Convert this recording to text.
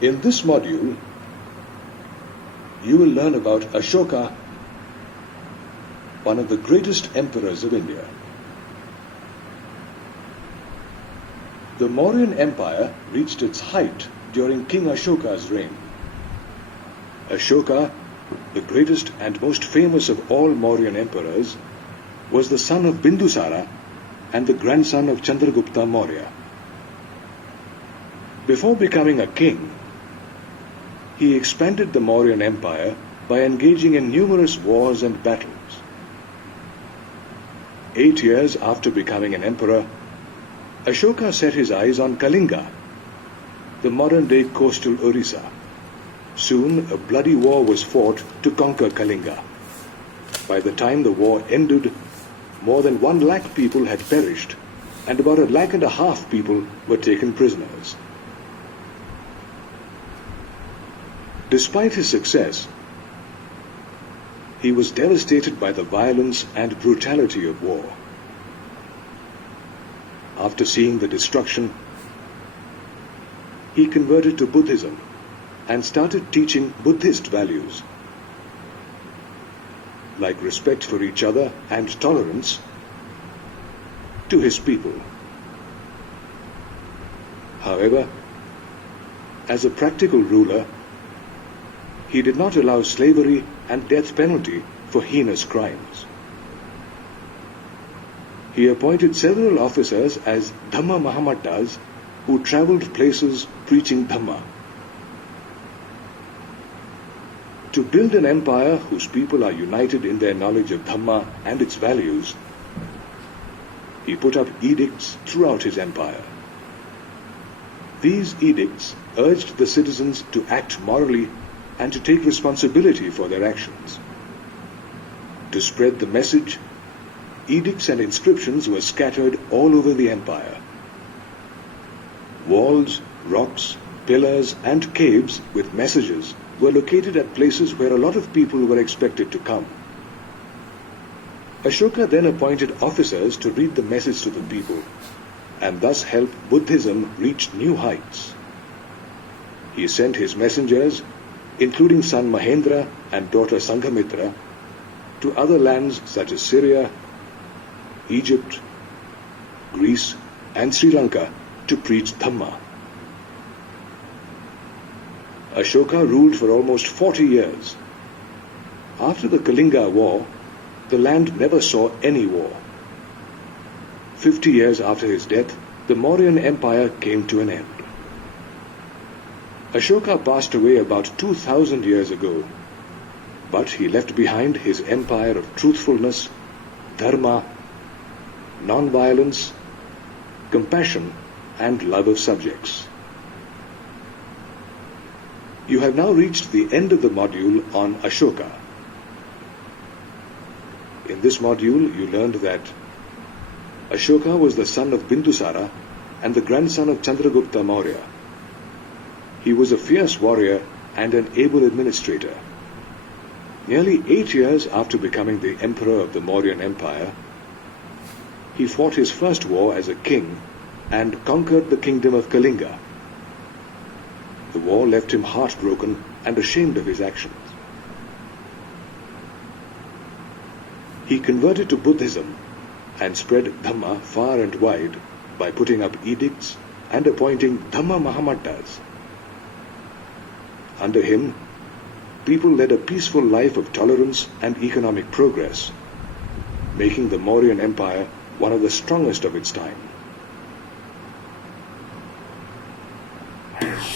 In this module, you will learn about Ashoka, one of the greatest emperors of India. The Mauryan Empire reached its height during King Ashoka's reign. Ashoka, the greatest and most famous of all Mauryan emperors, was the son of Bindusara and the grandson of Chandragupta Maurya. Before becoming a king, he expanded the Mauryan Empire by engaging in numerous wars and battles. 8 years after becoming an emperor, Ashoka set his eyes on Kalinga, the modern-day coastal Orissa. Soon, a bloody war was fought to conquer Kalinga. By the time the war ended, more than 1 lakh people had perished, and about 1.5 lakh people were taken prisoners. Despite his success, he was devastated by the violence and brutality of war. After seeing the destruction, he converted to Buddhism and started teaching Buddhist values, like respect for each other and tolerance, to his people. However, as a practical ruler, he did not allow slavery and death penalty for heinous crimes. He appointed several officers as Dhamma Mahamattas who travelled places preaching Dhamma. To build an empire whose people are united in their knowledge of Dhamma and its values, he put up edicts throughout his empire. These edicts urged the citizens to act morally and to take responsibility for their actions. To spread the message, edicts and inscriptions were scattered all over the empire. Walls, rocks, pillars, and caves with messages were located at places where a lot of people were expected to come. Ashoka then appointed officers to read the message to the people, and thus help Buddhism reach new heights. He sent his messengers, including son Mahendra and daughter Sanghamitra, to other lands such as Syria, Egypt, Greece, and Sri Lanka to preach Dhamma. Ashoka ruled for almost 40 years. After the Kalinga War, the land never saw any war. 50 years after his death, the Mauryan Empire came to an end. Ashoka passed away about 2,000 years ago, but he left behind his empire of truthfulness, dharma, non-violence, compassion, and love of subjects. You have now reached the end of the module on Ashoka. In this module, you learned that Ashoka was the son of Bindusara and the grandson of Chandragupta Maurya. He was a fierce warrior and an able administrator. Nearly 8 years after becoming the emperor of the Mauryan Empire, he fought his first war as a king and conquered the kingdom of Kalinga. The war left him heartbroken and ashamed of his actions. He converted to Buddhism and spread Dhamma far and wide by putting up edicts and appointing Dhamma Mahamattas. Under him, people led a peaceful life of tolerance and economic progress, making the Mauryan Empire one of the strongest of its time.